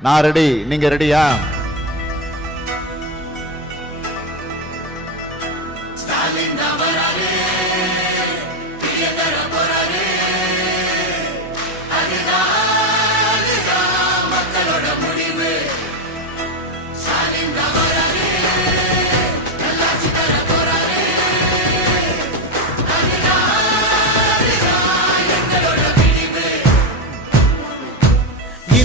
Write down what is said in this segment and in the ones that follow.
நான் ரெடி நீங்க ரெடியா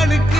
கண்களுக்கு